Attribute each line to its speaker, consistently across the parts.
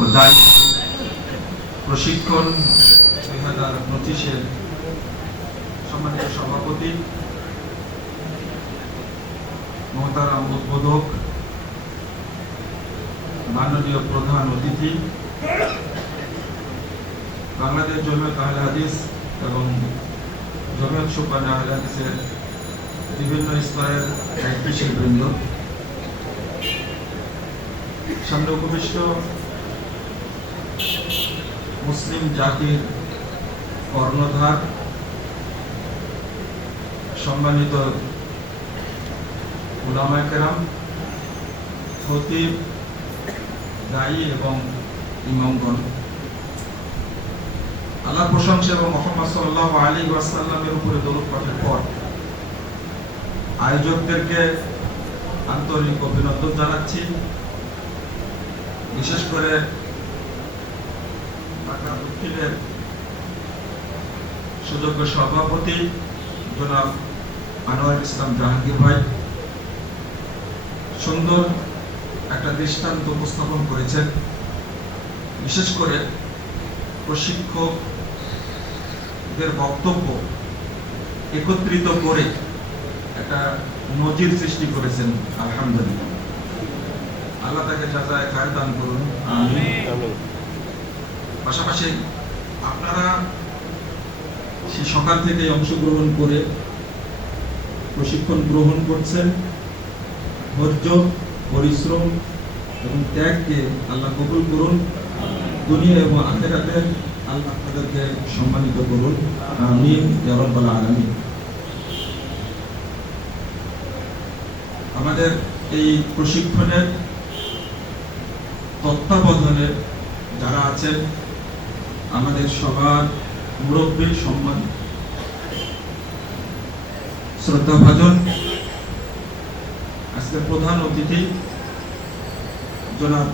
Speaker 1: ও দায়ী প্রশিক্ষণ দুই হাজার পঁচিশের সম্মানিত সভাপতি মহতারাম উদ্বোধক, মাননীয় প্রধান অতিথি, বাংলাদেশ জমিয়ত আহলে হাদিস এবং জমিয়ত সুপার আহলে হাদিসের বিভিন্ন স্তরের দায়িত্বশীল বৃন্দ। সামনে উপবিষ্ট মুসলিম জাতির কর্ণধার, সম্মানিত উলামায়ে কেরাম, খতিব, দায়ী এবং ইমামগণ। আল্লাহ প্রশংসা এবং মোহাম্মদ সাল্লাল্লাহু আলাইহি ওয়াসাল্লামের উপরে দরুদ পাঠের পর আয়োজকদেরকে আন্তরিক অভিনন্দন জানাচ্ছি। বিশেষ করে ঢাকা সুযোগ্য সভাপতি জনাব আনোয়ার ইসলাম জাহাঙ্গীর ভাই। সুন্দর একটা দৃষ্টান্ত উপস্থাপন করেছেন। বিশেষ করে প্রশিক্ষকদের বক্তব্য একত্রিত করে একটা নজির সৃষ্টি করেছেন আলহামদুলিল্লাহ। আল্লাহ তাকে যাচাই খায় দান করুন। পাশাপাশি আপনারা সে সকাল থেকে অংশগ্রহণ করে প্রশিক্ষণ গ্রহণ করছেন। ধৈর্য, পরিশ্রম এবং ত্যাগকে আল্লাহ কবুল করুন। দুনিয়া এবং আখেরাতে আল্লাহ আপনাদেরকে সম্মানিত করুন। আমিন, ইয়া রাব্বাল আলামিন। আমাদের এই প্রশিক্ষণের তত্ত্বাবধানে যারা আছেন আমাদের সবার মুরব্বী সম্মান। শ্রদ্ধাভাজন, আজকে প্রধান অতিথি জনাব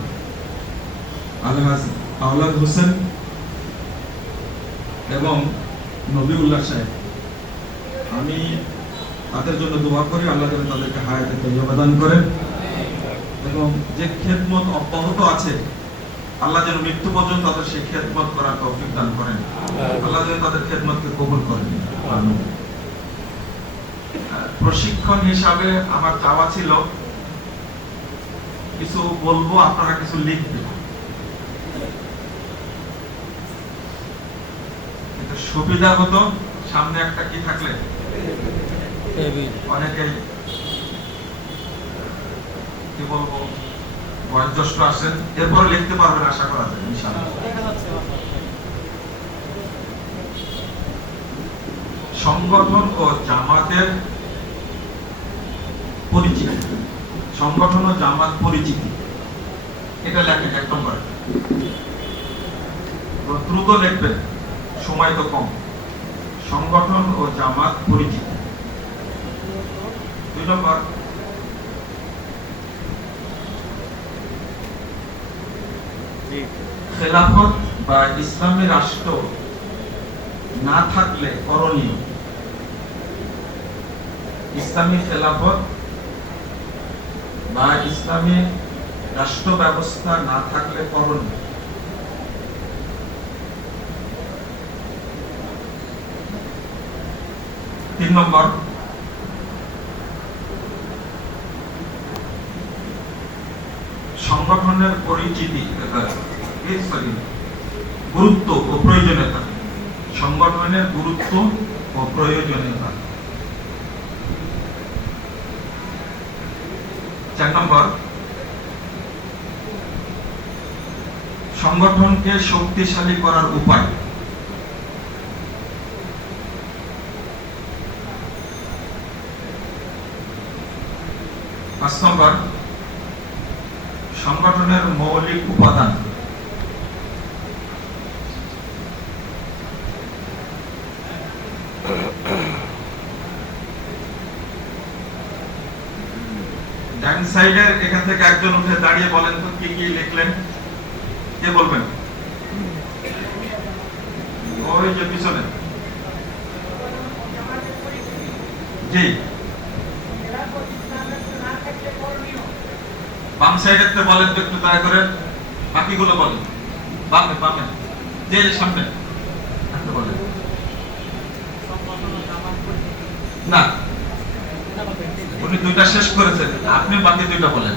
Speaker 1: আলহাজ আওলাদ হোসেন এবং নবীউল্লাহ সাহেব। আমি তাদের জন্য দোয়া করি, আল্লাহ যেন তাদেরকে হায়াতে তৈবা দান করেন। এবং যে খেদমত অব্যাহত আছে আল্লাহ যেন মৃত্যু পর্যন্ত তাদের সেই খেদমত করার তৌফিক দান করেন। আল্লাহ যেন তাদের খেদমতকে কবুল করেন। প্রশিক্ষণ হিসাবে আমার চাওয়া ছিল কিছু বলব আপনারা কিছু লিখবেন সুবিধা হতো সামনে একটা কি থাকলে? অনেকেই কি বলব? বয়োজ্যেষ্ঠ আসেন এরপর লিখতে পারবেন আশা করা যায় সংগঠন ও জামাতের পরিচিতি। সংগঠন ও জামাত পরিচিতি। এটা লেখেন এক নম্বরে। দ্রুত লিখবেন, সময় তো কম। সংগঠন ও জামাত পরিচিতি। দুই নম্বর খেলাফত বা ইসলামী রাষ্ট্র না থাকলে করণীয়। ইসলামী খেলাফত বা ইসলামী রাষ্ট্র ব্যবস্থা না থাকলে করণীয়। তিন নম্বর সংগঠনের পরিচিতি গুরুত্ব ও প্রয়োজনীয়তা। সংগঠনের গুরুত্ব ও প্রয়োজনীয়তা। চার নম্বর, সংগঠনকে শক্তিশালী করার উপায়। পাঁচ নম্বর সংগঠনের মৌলিক উপাদান। ডান সাইডে এখান থেকে একজন উঠে দাঁড়িয়ে বলেন তো, কি কি লিখলেন? কে বলবেন? ওই যে পিছনে। জি। বাম সাইডের বলেন তো একটু দয়া করে, বাকিগুলো বলেন। বামে বামে, যে সামনে না, উনি দুইটা শেষ করেছেন, আপনি বাকি দুইটা বলেন।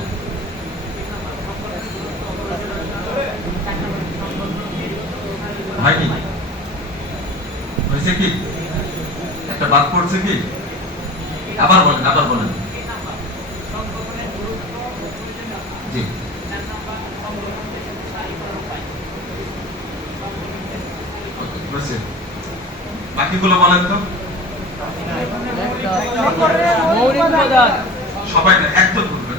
Speaker 1: হয়নি? হয়েছে কি? একটা বাদ পড়ছে কি? আবার বলেন আবার বলেন জি হয়েছে বাকিগুলো বলেন তো। সবাই না একদম বলবেন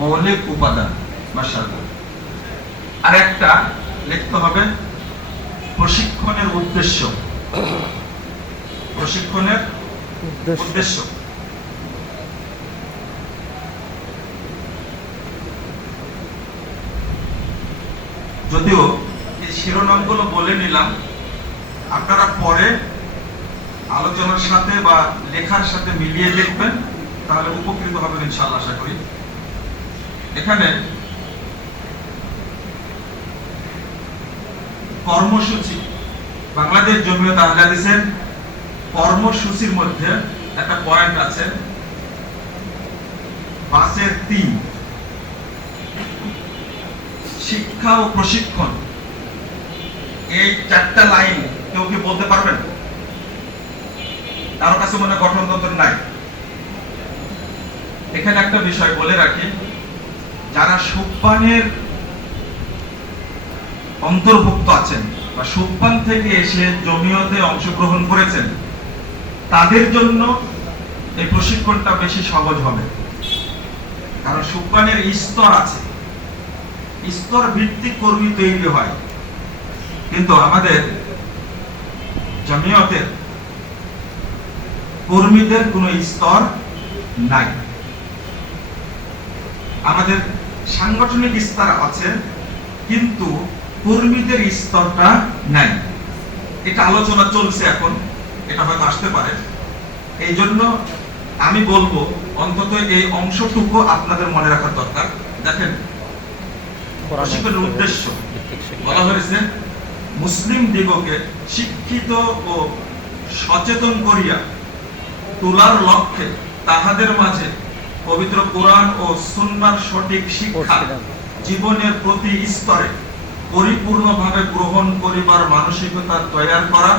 Speaker 1: মৌলিক উপাদান আর একটা লিখতে হবে প্রশিক্ষণের উদ্দেশ্য। প্রশিক্ষণের উদ্দেশ্য। যদিও এই শিরোনামগুলো বলে নিলাম আপনারা পরে আলোচনার সাথে বা লেখার সাথে মিলিয়ে দেখবেন, তাহলে উপকৃত হবেন ইনশাআল্লাহ আশা করি। এখানে কর্মসূচি, বাংলাদেশ জমিয়ত আহলে হাদিসের কর্মসূচির মধ্যে একটা পয়েন্ট আছে। পাঁচের তিন, শিক্ষা ও প্রশিক্ষণ। এই চারটা লাইন কেউ কি বলতে পারবেন? কারও কাছে মনে গঠনতন্ত্র নাই। এখানে একটা বিষয় বলে রাখি, যারা সুপানের অন্তর্ভুক্ত আছেন বা সুপান থেকে এসে জমিয়তে অংশগ্রহণ করেছেন, তাদের জন্য এই প্রশিক্ষণটা বেশি সহজ হবে। কারণ সুপানের স্তর আছে। স্তর ভিত্তিক কর্মী তৈরি হয়। কিন্তু আমাদের জমিয়তের কর্মীদের কোনো স্তর নাই। আমাদের সাংগঠনিক স্তর আছে, কিন্তু কর্মীদের স্তরটা নাই। এটা আলোচনা চলছে এখন, এটা হয়তো আসতে পারে। এই জন্য আমি বলব, অন্তত এই অংশটুকু আপনাদের মনে রাখার দরকার। দেখেন, প্রশিক্ষণের উদ্দেশ্য বলা হয়েছে মুসলিম দিগকে শিক্ষিত ও সচেতন করিয়া তোলার লক্ষ্যে তাহাদের মাঝে পবিত্র কোরআন ও সুন্নার সঠিক শিক্ষা জীবনের প্রতি স্তরে পরিপূর্ণভাবে গ্রহণ করিবার মানসিকতা তৈয়ার করা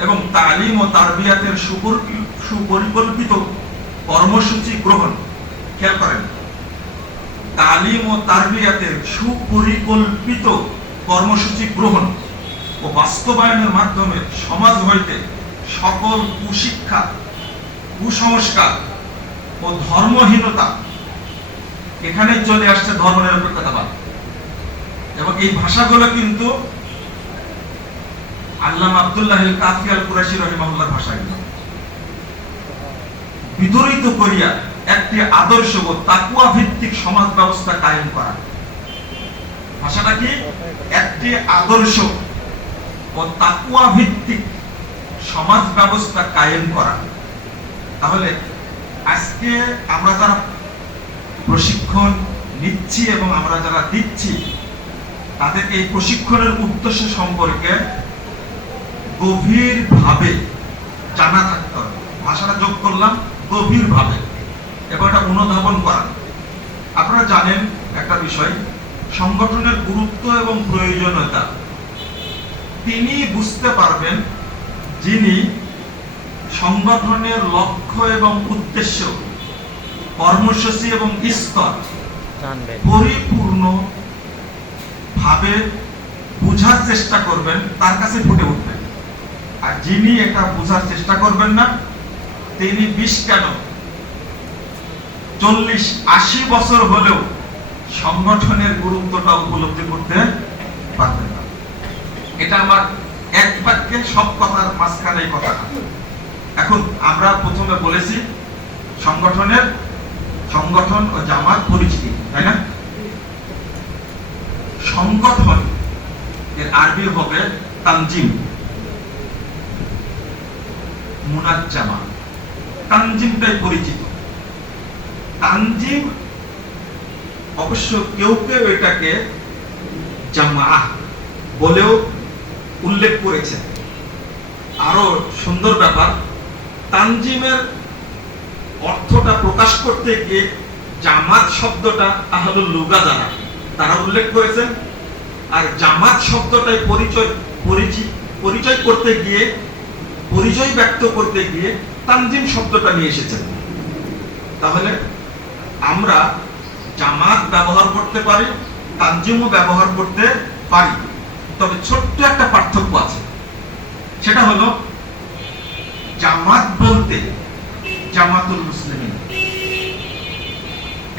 Speaker 1: এবং তালিম ও তারবিয়াতের সুপরিকল্পিত কর্মসূচি গ্রহণ। খেয়াল করেন তালিম ও তারবিয়াতের সুপরিকল্পিত কর্মসূচি গ্রহণ ও বাস্তবায়নের মাধ্যমে সমাজ হইতে সকল কুশিক্ষা, কুসংস্কার ও ধর্মহীনতা এখানে চলে আসছে ধর্মনিরপেক্ষতাবাদ। এবং এই ভাষাগুলো কিন্তু আল্লাহ আব্দুল্লাহ কাফি আল কুরাশি রহিমাহুল্লাহর ভাষা বিতরিত করিয়া একটি আদর্শ ও তাকুয়া ভিত্তিক সমাজ ব্যবস্থা কায়েম করা। ভাষাটা কি? একটি আদর্শ। ও তাকুয়া ভিত্তিক সমাজ ব্যবস্থা কায়েম করা। তাহলে আজকে আমরা যারা প্রশিক্ষণ নিচ্ছি এবং আমরা যারা দিচ্ছি তাদের এই প্রশিক্ষণের উদ্দেশ্য সম্পর্কে গভীরভাবে জানা থাকতে হবে। ভাষাটা যোগ করলাম, গভীরভাবে। এবং এটা অনুধাবন করা। আপনারা জানেন একটা বিষয়, সংগঠনের গুরুত্ব এবং প্রয়োজনীয়তা তিনি বুঝতে পারবেন যিনি সংগঠনের লক্ষ্য এবং উদ্দেশ্য কর্মসূচি এবং স্তর পরিপূর্ণ ভাবে বোঝার চেষ্টা করবেন তার কাছে ফুটে উঠবেন। আর যিনি এটা বোঝার চেষ্টা করবেন না তিনি বিশ কেন? চল্লিশ আশি বছর হলেও সংগঠনের গুরুত্বটা উপলব্ধি করতে পারবেন এটা আমার এক বাক্যে সব কথার মাঝখানে কথা এখন আমরা প্রথমে বলেছি, সংগঠনের সংগঠন ও জামাত পরিচিতি, তাই না? সংগঠন, এর আরবি হবে তানজিম। মুনাজ্জামা। তানজিমটাই পরিচিত। তানজিম, অবশ্য কেউ কেউ এটাকে জামাআহ বলেও উল্লেখ করেছেন আরও সুন্দর ব্যাপার, তানজিমের অর্থটা প্রকাশ করতে গিয়ে জামাত শব্দটা আহলুল লুগা যারা তারা উল্লেখ করেছেন আর জামাত শব্দটাই পরিচয় পরিচি- পরিচয় করতে গিয়ে, পরিচয় ব্যক্ত করতে গিয়ে তানজিম শব্দটা নিয়ে এসেছেন তাহলে আমরা জামাত ব্যবহার করতে পারি, তানজিমও ব্যবহার করতে পারি। তবে ছোট্ট একটা পার্থক্য আছে। সেটা হলো, জামাত বলতে জামাতুল মুসলিমিন।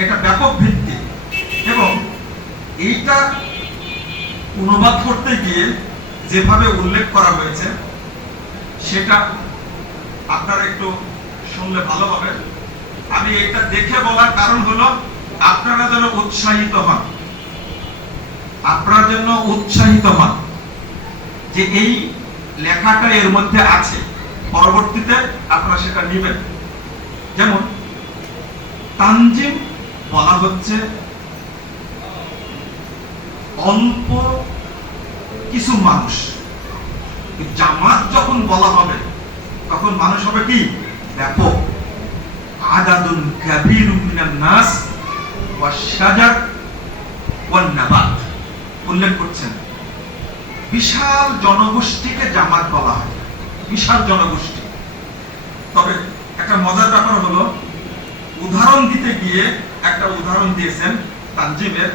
Speaker 1: এটা ব্যাপক ভিত্তি এবং এইটা অনুবাদ করতে গিয়ে যেভাবে উল্লেখ করা হয়েছে, সেটা আপনারা একটু শুনলে ভালো হবে। আমি এটা দেখে বলার কারণ হলো, আপনারা যেন উৎসাহিত হন। আপনারা যেন উৎসাহিত হন যে এই লেখাটা এর মধ্যে আছে। পরবর্তীতে আপনারা সেটা নেবেন। যেমন, তানজিম বলা হচ্ছে, অল্প কিছু মানুষ। জামাত যখন বলা হবে, তখন মানুষ হবে কি? ব্যাপক। আদাদুন নাস ওয়া শাজার ওয়ান নাবাত। উল্লেখ করছেন, বিশাল জনগোষ্ঠীকে জামাত বলা হয়। বিশাল জনগোষ্ঠী। তবে একটা মজার ব্যাপার হলো, উদাহরণ দিতে গিয়ে একটা উদাহরণ দিয়েছেন তানজিমের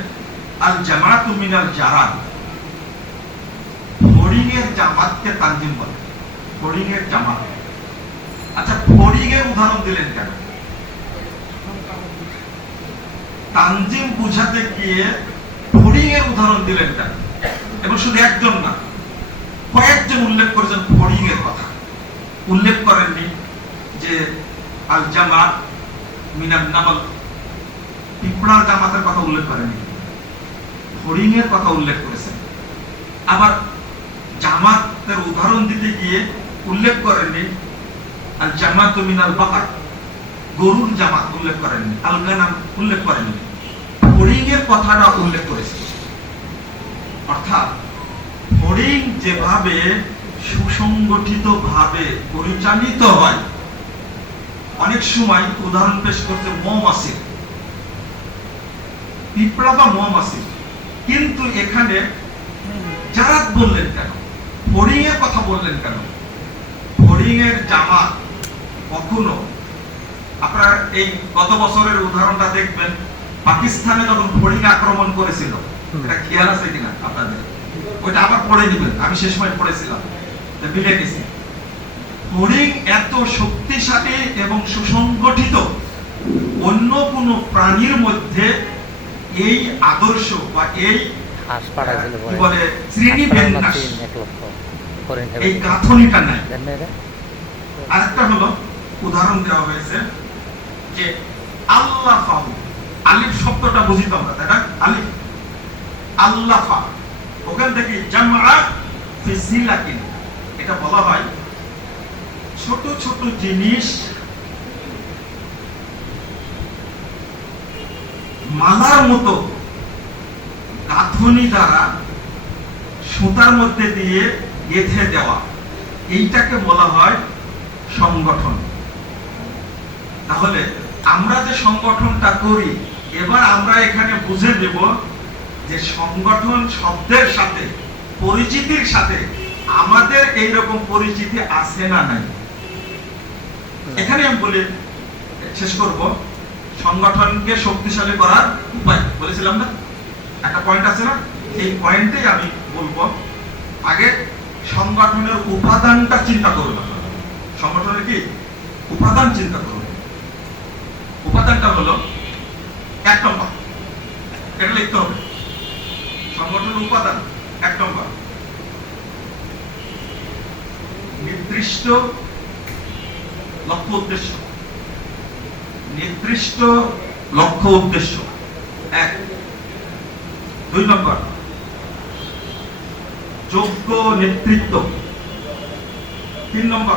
Speaker 1: আল জামাতু মিনাল জারাদ ফড়িংয়ের জামাতকে তানজিম বলে। ফড়িংয়ের জামাত। আচ্ছা ফড়িংয়ের উদাহরণ দিলেন কেন? তানজিম বুঝাতে গিয়ে ফড়িংয়ের উদাহরণ দিলেন এবং শুধু একজন না, কয়েকজন উল্লেখ করেছেন ফড়িংয়ের কথা। উল্লেখ করেননি যে আল জামাতের কথা উল্লেখ করেননি, হরিণের কথা উল্লেখ করেছেন। আবার জামাতের উদাহরণ দিতে গিয়ে উল্লেখ করেননি আর জামাত মিনাল বাকার, গরুর জামাত উল্লেখ করেননি আলগানাম উল্লেখ করেননি। এর কথাটা উল্লেখ করেছে অর্থাৎ হরিণ যেভাবে সুসংগঠিত ভাবে পরিচালিত হয়, অনেক সময় উদাহরণ পেশ করতে মৌমাছির পিঁপড়া বা মৌমাছি। কিন্তু এখানে জারাত বললেন কেন? ফড়িং এর কথা বললেন কেন? ফড়িং এর জামা কখনো, আপনারা এই গত বছরের উদাহরণটা দেখবেন, পাকিস্তানে যখন ফড়িং আক্রমণ করেছিল এটা খেয়াল আছে কিনা আপনাদের? ওইটা আবার পড়ে নিবেন। আমি সে সময় পড়েছিলাম। মিলে গেছি। এত শক্তিশালী এবং সুসংগঠিত অন্য কোন প্রাণীর মধ্যে এই আদর্শ বা এই কি বলে শ্রেণি বিন্যাস। এই গাঁথনিটা নাই? আরেকটা হলো উদাহরণ দেওয়া হয়েছে যে আল্লাহ আলিফ শব্দটা বুঝি তো তাই না? আলিফ। আল্লাহ। ফা ওখান থেকে জামা এটা বলা হয় ছোট ছোট জিনিস। মালার মতো গাঁথনি দ্বারা সুতার মধ্যে দিয়ে গেঁথে দেওয়া। এইটাকে বলা হয় সংগঠন। তাহলে আমরা যে সংগঠনটা করি, এবার আমরা এখানে বুঝে দেব যে সংগঠন শব্দের সাথে, পরিচিতির সাথে আমাদের এইরকম পরিচিতি আছে না নাই? এখানে আমি বলে, শেষ করব। সংগঠনকে শক্তিশালী করার উপায় বলেছিলাম না? একটা পয়েন্ট আছে না? এই পয়েন্টেই আমি বলব। আগে সংগঠনের উপাদানটা চিন্তা আপনারা। সংগঠনের কি? উপাদান চিন্তা করুন। উপাদানটা হলো এক নম্বর। এটা লিখতে হবে। সংগঠনের উপাদান, এক নম্বর। নির্দিষ্ট লক্ষ্য উদ্দেশ্য। নির্দিষ্ট লক্ষ্য উদ্দেশ্য। এক। দুই নম্বর। যোগ্য নেতৃত্ব। তিন নম্বর।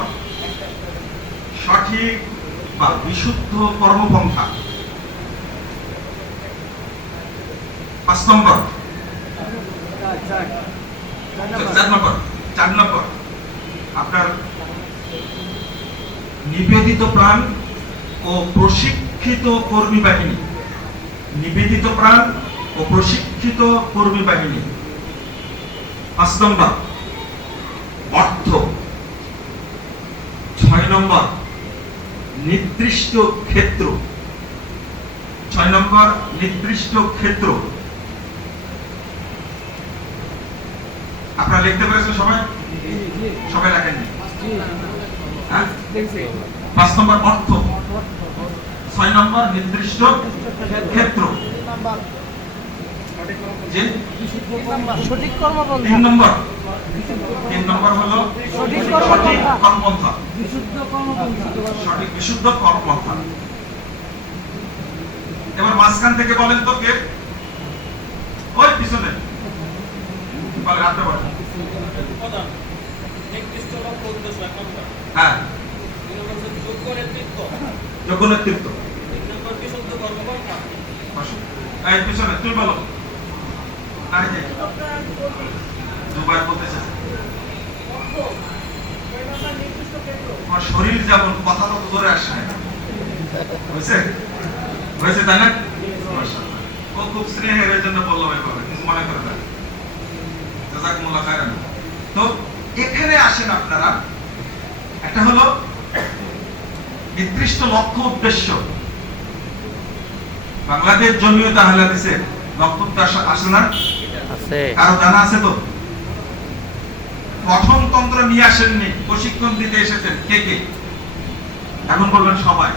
Speaker 1: সঠিক বা বিশুদ্ধ কর্মপন্থা। পাঁচ নম্বর। আপনার নিবেদিত প্রাণ ও প্রশিক্ষিত কর্মী বাহিনী। নিবেদিত প্রাণ ও প্রশিক্ষিত কর্মী বাহিনী। পাঁচ নম্বর, অর্থ। ছয় নম্বর, নির্দিষ্ট ক্ষেত্র। ছয় নম্বর, নির্দিষ্ট ক্ষেত্র। আপনারা লিখতে পেরেছেন সবাই? সবাই লেখেননি হ্যাঁ? পাঁচ নম্বর অর্থ। ছয় নম্বর নির্দিষ্ট ক্ষেত্র। যে
Speaker 2: সঠিক কর্মপন্থা।
Speaker 1: তিন নম্বর। তিন নম্বর হলো
Speaker 2: সঠিক
Speaker 1: সঠিক
Speaker 2: কর্মপন্থা।
Speaker 1: কর্মপন্থা।
Speaker 2: বিশুদ্ধ কর্মপন্থা।
Speaker 1: সঠিক বিশুদ্ধ কর্মপন্থা। এবার মাঝখান থেকে বলেন তো কে? ওই পিছনে। বলেন আপনি হ্যাঁ। শরীর যেমন কথা তো জোরে আসে হয়েছে? তাই না? খুব স্নেহের জন্য বললাম এভাবে, কিছু মনে করে না। খায়রান। তো এখানে আসেন আপনারা। একটা হলো নির্দিষ্ট লক্ষ্য উদ্দেশ্য। বাংলাদেশ জমিয়ত আহলে হাদিসের লক্ষ্য আসে না? কারও জানা আছে তো? গঠনতন্ত্র নিয়ে আসেননি। প্রশিক্ষণ দিতে এসেছেন। কে কে? এখন বলবেন সবাই।